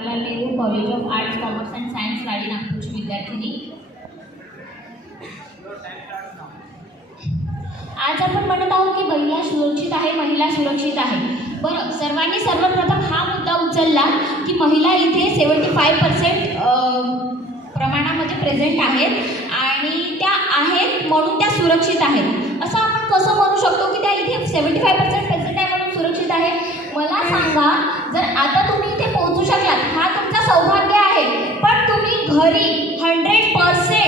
Nehru college of arts commerce and science वाडी नागपूरची विद्यार्थिनी। आज आपण म्हणत आहोत की महिला सुरक्षित आहे, महिला सुरक्षित आहे। बरं, सर्वांनी सर्वप्रथम हा मुद्दा उचलला की महिला इथे 75% प्रमाणामध्ये प्रेझेंट आहेत आणि त्या आहेत म्हणून त्या सुरक्षित आहेत। असं आपण कसं म्हणू शकतो की त्या इथे 75% प्रेझेंट आहे म्हणून सुरक्षित आहे? मला सांगा, जर आता तुम्ही इथे पोहोचू शकलात, हा तुमचं सौभाग्य आहे, पण तुम्ही घरी 100%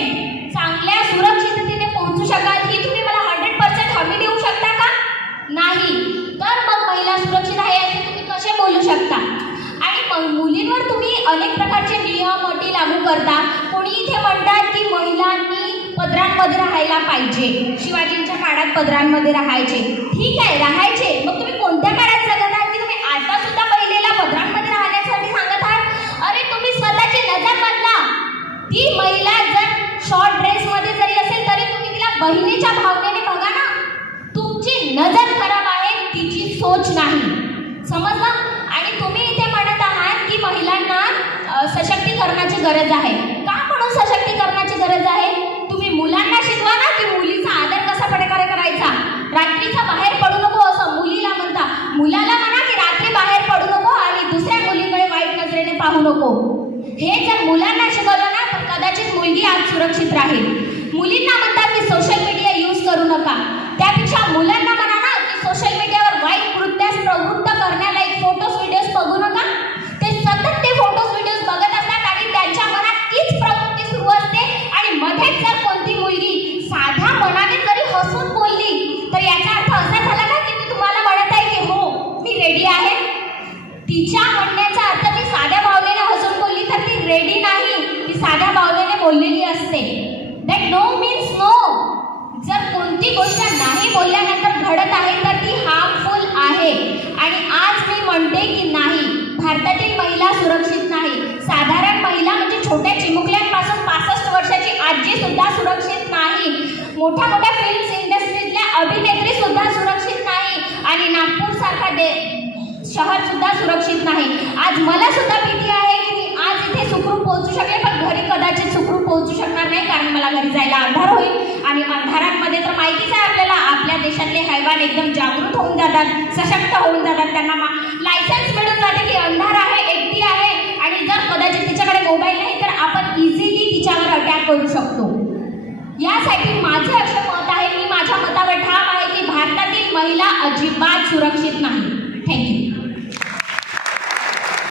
चांगल्या सुरक्षिततेने पोहोचू शकाल ही तुम्ही मला 100% हमी देऊ शकता का? नाही। तर मग महिला सुरक्षित आहे असे तुम्ही कसे बोलू शकता? आणि मुलींवर तुम्ही अनेक प्रकारचे नियम अटी लागू करता। कोणी इथे म्हणतात की महिलांनी पदरांमध्ये राहायला पाहिजे, शिवाजींच्या काळात पदरांमध्ये राहायचे। ठीक आहे, राहायचे, मग तुम्ही कोणत्या काळात जगत आहात की तुम्ही आता सुद्धा महिलेला पदरांमध्ये राहण्यासाठी सांगत आहात? अरे तुम्ही स्वतःची नजर बदला। ती महिला जर शॉर्ट ड्रेसमध्ये जरी असेल तरी तुम्ही तिला बहिणीच्या भावनेने बघा ना। तुमची नजर खराब आहे, तिची सोच नाही, समजलं? आणि तुम्ही इथे म्हणत आहात की महिलांना सशक्तीकरणाची गरज आहे। का म्हणून सशक्तीकरणाची गरज आहे? तुम्ही मुलांना शिकवा ना की मुलीचा आदर कसा प्रकारे करायचा। रात्रीचा बाहेर पडू नको असं मुलीला म्हणता, मुलाला म्हणा की रात्री बाहेर पडू नको आणि दुसऱ्या मुलीकडे वाईट नजरेने पाहू नको। हे जर मुलांना शिकवलं ना तर कदाचित मुलगी आज सुरक्षित राहील। मुलींना म्हणतात की सोशल मीडिया यूज करू नका, त्यापेक्षा मुलांना म्हणा ना की सोशल मीडियावर वाईट कृत्यास प्रवृत्त करण्यालायक फोटोज व्हिडिओज बघू नका। ते सतत ते फोटोज व्हिडिओज बघत असतात आणि त्यांच्या मनात तीच प्रवृत्ती सुरू असते आणि मध्येच जर कोणती मुलगी साध्या मनाने जरी हसून बोलली तर याचा अर्थ असा झाला का की मी तुम्हाला म्हणत आहे की हो मी रेडी आहे? तिच्या म्हणण्याचा अर्थ ती साध्या भावनेने हसून बोलली तर ती रेडी नाही, ती साध्या भावनेने बोललेली असते। That no means no. जर कोणती गोष्ट नाही बोलल्यानंतर घडत आहे तर ती हार्मफुल आहे। आणि आज मी म्हणते की नाही, भारतातील महिला सुरक्षित नाही। साधारण महिला म्हणजे छोट्या चिमुकल्यांपासून 65 वर्षाची आजी सुद्धा सुरक्षित नाही। मोठ्या मोठ्या फिल्म इंडस्ट्रीतल्या अभिनेत्री सुद्धा सुरक्षित नाही आणि नागपूर सारखा शहर सुद्धा सुरक्षित नाही। आज मला सुद्धा भीती आहे की मी आज इथे सुखरूप पोहोचू शकेल, पण घरी कदाचित सुखरूप पोहोचू शकणार नाही, कारण मला घरी जायला अंधार होईल। आणि अंधारांमध्ये तर माहितीच आहे आपल्याला, आपल्या देशातले हैवान एकदम जागृत होऊन जातात, सशक्त होऊन जातात, त्यांना लायसन्स मिळून जाते की अंधार आहे, एकटी आहे आणि जर कदाचित तिच्याकडे मोबाईल नाही तर आपण इझिली तिच्यावर अटॅक करू शकतो। यासाठी माझे असे मत आहे, मी माझ्या मतावर ठाम आहे की भारतातील महिला अजिबात सुरक्षित नाही। थँक्यू।